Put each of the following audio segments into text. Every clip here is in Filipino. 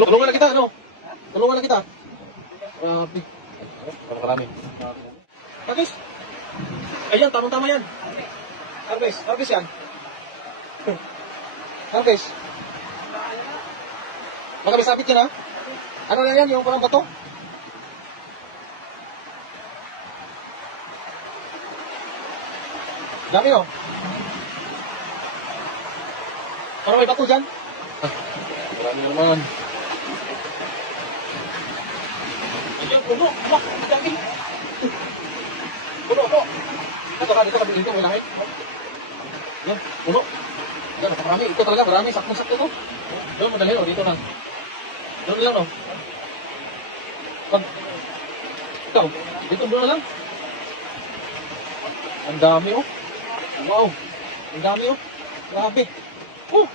Tulungan na kita, ano? Tulungan na kita. Grabe. Parang karami. Harvest. Ayan, tamang-tama yan. Harvest. Harvest yan. Harvest. Baka may sabit yan, ha? Ano na yan, yung parang bato? Dami, oh. Parang may bato dyan. Marami naman. Ayan, puno. Amak, dami. Puno. Dito ka, dito, may langit. Yan, puno. Yan, marami. Ito talaga, marami. Sakto-sakto to. Doon, madali, oh. Dito lang. Doon lang, oh. Pag, ikaw, dito doon lang. Ang dami, oh. Wow. Ang dami, oh. Grabe. Oh.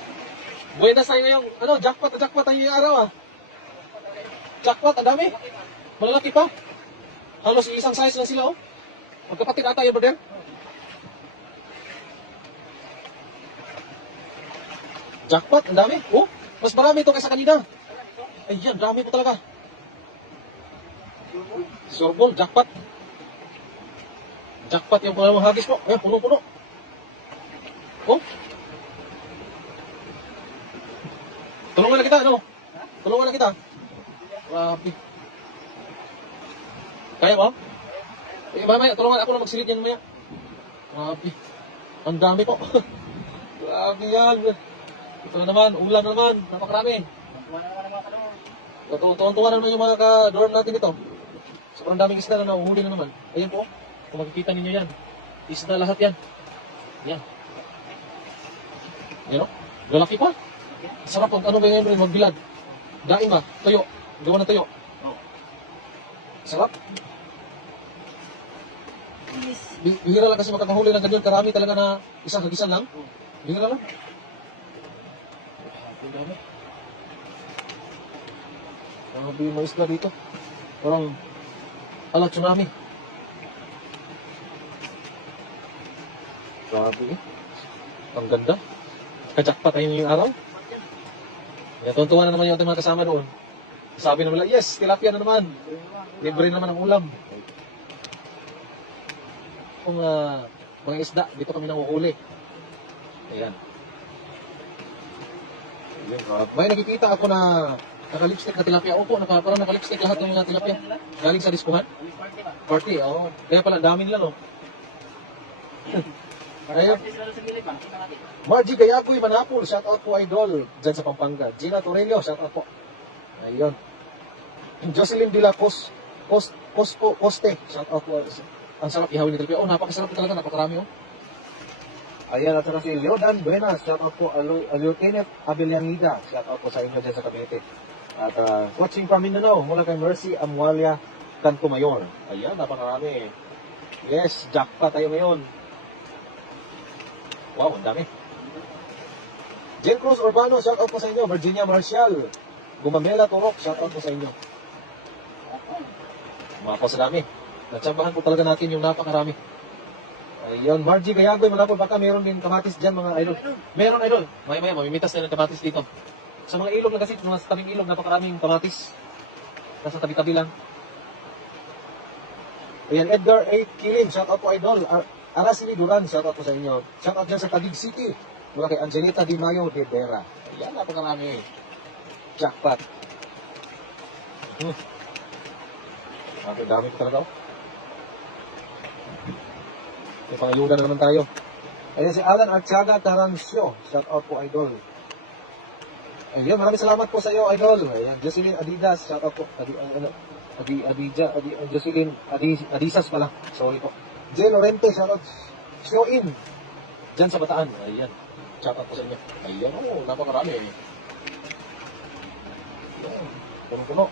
Buenas tayo ngayong, jackpot tayo yung araw, ah. Jackpot, ang dami. Malalaki pa. Halos isang size lang sila, oh. Magkapatid ata yung brother. Jackpot, ang dami. Oh, mas marami ito kaysa kanina. Ayan, dami po talaga. Surbol, jackpot. Jackpot yung pangalawang hagis po. Ayan, puno-puno. Oh. Tulungan na kita, ano? Tulungan na kita. Grabe. Kaya mo? Mamaya, tulungan ako na magsilid yan mamaya. Grabe. Ang dami po. Grabe yan. Ito na naman, ulam na naman. Napakarami. Tuwan-tuwa na naman yung mga ka-dorm natin dito. Sobrang daming isda na nauhuli na naman. Ayan po. Kung makikita ninyo yan. Isda lahat yan. Yan. Yan o. Lalaki pa. Sarap pag ano ba yan, magbilad. Daing ba? Tuyo. Gawa ng tuyo. Sarap. Bihira lang kasi makakahuli ng ganyan. Karami talaga na isang hagisan lang. Bihira lang. Grabe yung mga isla dito. Parang ala tsunami. Grabe eh. Ang ganda. Kajakpa tayo yung araw. Tuntuan na naman yung ating mga kasama doon. Sabi naman lang, yes, tilapia na naman. Libre naman ang ulam. Kung mga isda, dito kami nanguhuli. Ayan. May nakikita ako na naka-lipstick na tilapia. Opo, parang naka-lipstick lahat ng mga tilapia. Galing sa diskuhan? Party, oo. Kaya pala, dami nila, no? Kaya, Margie Gayagoy Manapul, shout out po idol, dyan sa Pampanga. Gina Torello, shout out po. Ayun. Jocelyn de la Coste, shout out po. Ang sarap ihawin ni tilapia. Oh, napakasarap po talaga, napakarami, oh. Ayan, at saka si Leodan Buenas, shout out po, Lieutenant Abelianida, shout out po sa inyo dyan sa Cavite. At watching from Mindanao, mula kay Mercy Amualia Canto Mayor. Ayan, napakarami. Yes, jackpot tayo ngayon. Wow, ang dami. Jen Cruz Urbano, shout out po sa inyo. Virginia Marcial, Gumamela Turok, shout out po sa inyo. Mga po sa dami. Natsambahan po talaga natin yung napakarami. Ayun, Margie Gayagoy, Manapol, baka meron din kamatis dyan mga idol. Meron idol. Maya-maya, mamimitas na ng kamatis dito. Sa mga ilog na kasi, mga tabing ilog, napakaraming kamatis. Nasa tabi-tabi lang. Ayan, Edgar A. Kilin, shout out po idol. Araceli Duran, shout out po sa inyo. Shout out dyan sa Taguig City. Mula kay Angelita Di Mayo de Vera. Ayan, napakarami. Jackpot. Dami ko talaga. May pangayudan na naman tayo. Ayan si Alan Artiaga Tarancio. Shout out po idol. Ayun, maraming salamat po sa iyo idol. Ayan, Jocelyn Adidas. Shout out po. Jocelyn Adisas pala. Sorry po. J. Lorente, shoutout. Show in. Diyan sa Bataan. Ayan. Shoutout po sa inyo. Ayan, oh, napakarami. Ayan. Puno-puno.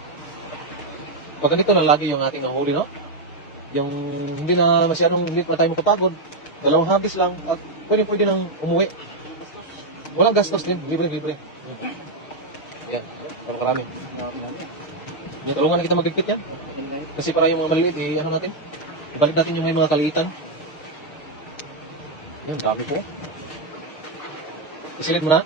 Pag ganito na lagi yung ating nahuli, no? Yung hindi na masyadong hindi na tayo makapagod. Dalawang hagis lang at pwede nang umuwi. Walang gastos din. Libre. Ayan. Napakarami. Tulungan na kita magligpit yan. Kasi para yung mga maliliit, ano natin? Ibalik natin yung may mga kaliitan. Yan, dami po. Isilid mo na.